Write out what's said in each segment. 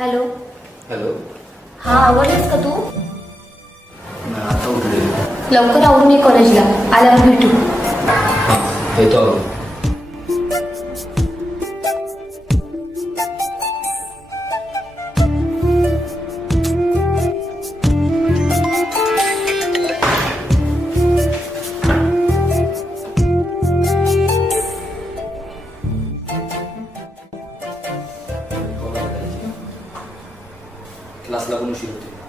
Hello hello हा आवडलेस का तू? लवकर आवरून ये कॉलेजला आल्यावर भेटू. येतो पण उशीर होते हॅलो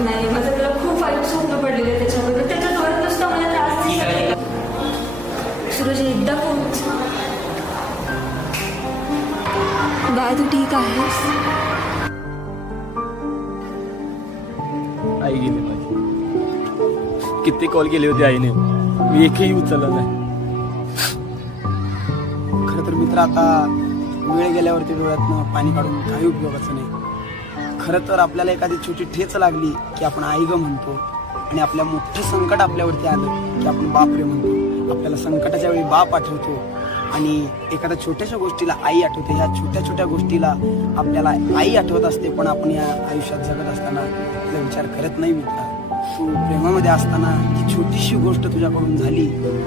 नाही नाही. माझं त्याला खूप वाईट स्वप्न पडलेलं त्याच्याबद्दल त्याच्या डोळ्यात नुसता मला त्रास ती सूरज एकदा पोहोच बाय तू ठीक आहेस? आई गेली माझी. किती कॉल केले होते आईने? मी एकही उचलला नाही. खरं तर मित्र आता वेळ गेल्यावरती डोळ्यातनं पाणी काढून काही उपयोगाचं नाही. खरं तर आपल्याला एखादी छोटी ठेच लागली की आपण आई ग म्हणतो आणि आपल्या मोठं संकट आपल्यावरती आलं की आपण बाप रे म्हणतो. आपल्याला संकटाच्या वेळी बाप आठवतो आणि एखाद्या छोट्याशा गोष्टीला आई आठवते. ह्या छोट्या छोट्या गोष्टीला आपल्याला आई आठवत असते पण आपण या आयुष्यात जगत असताना तिचा विचार करत नाही मित्र. तू प्रेमामध्ये असताना जी छोटीशी गोष्ट तुझ्याकडून झाली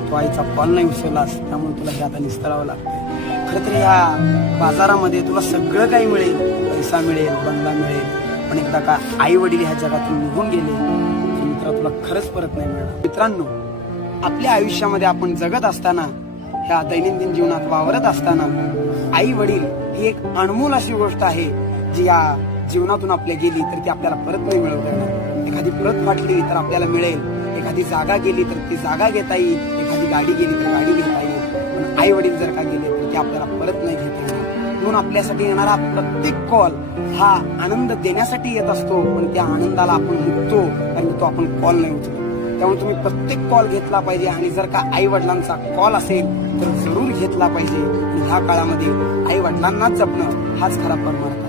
तो आईचा कॉल नाही उसरलास त्यामुळे तुला हे आता निस्तरावं लागतं खरं तर ह्या बाजारामध्ये तुला सगळं काही मिळेल. पैसा मिळेल बंगला मिळेल. पण एकदा का आई वडील ह्या जगातून निघून गेले मित्र मित्रा तुला खरंच परत नाही मिळणार. मित्रांनो आपल्या आयुष्यामध्ये आपण जगत असताना ह्या दैनंदिन जीवनात वावरत असताना आई वडील ही एक अनमोल अशी गोष्ट आहे जी या जीवनातून आपल्या गेली तर ती आपल्याला परत नाही मिळवता येणार एखादी प्रत फाटली तर आपल्याला मिळेल. एखादी जागा गेली तर ती जागा घेता येईल. एखादी गाडी गेली तर गाडी घेता येईल. पण आई वडील जर का गेले तर ते आपल्याला परत नाही घेत येणार. म्हणून आपल्यासाठी येणारा प्रत्येक कॉल हा आनंद देण्यासाठी येत असतो पण त्या आनंदाला आपण मुकतो कारण तो आपण कॉल नाही उचलतो. त्यामुळे तुम्ही प्रत्येक कॉल घेतला पाहिजे आणि जर का आई वडिलांचा कॉल असेल तर जरूर घेतला पाहिजे. ह्या काळामध्ये आई वडिलांनाच जपणं हाच खरा परमार्थ आहे.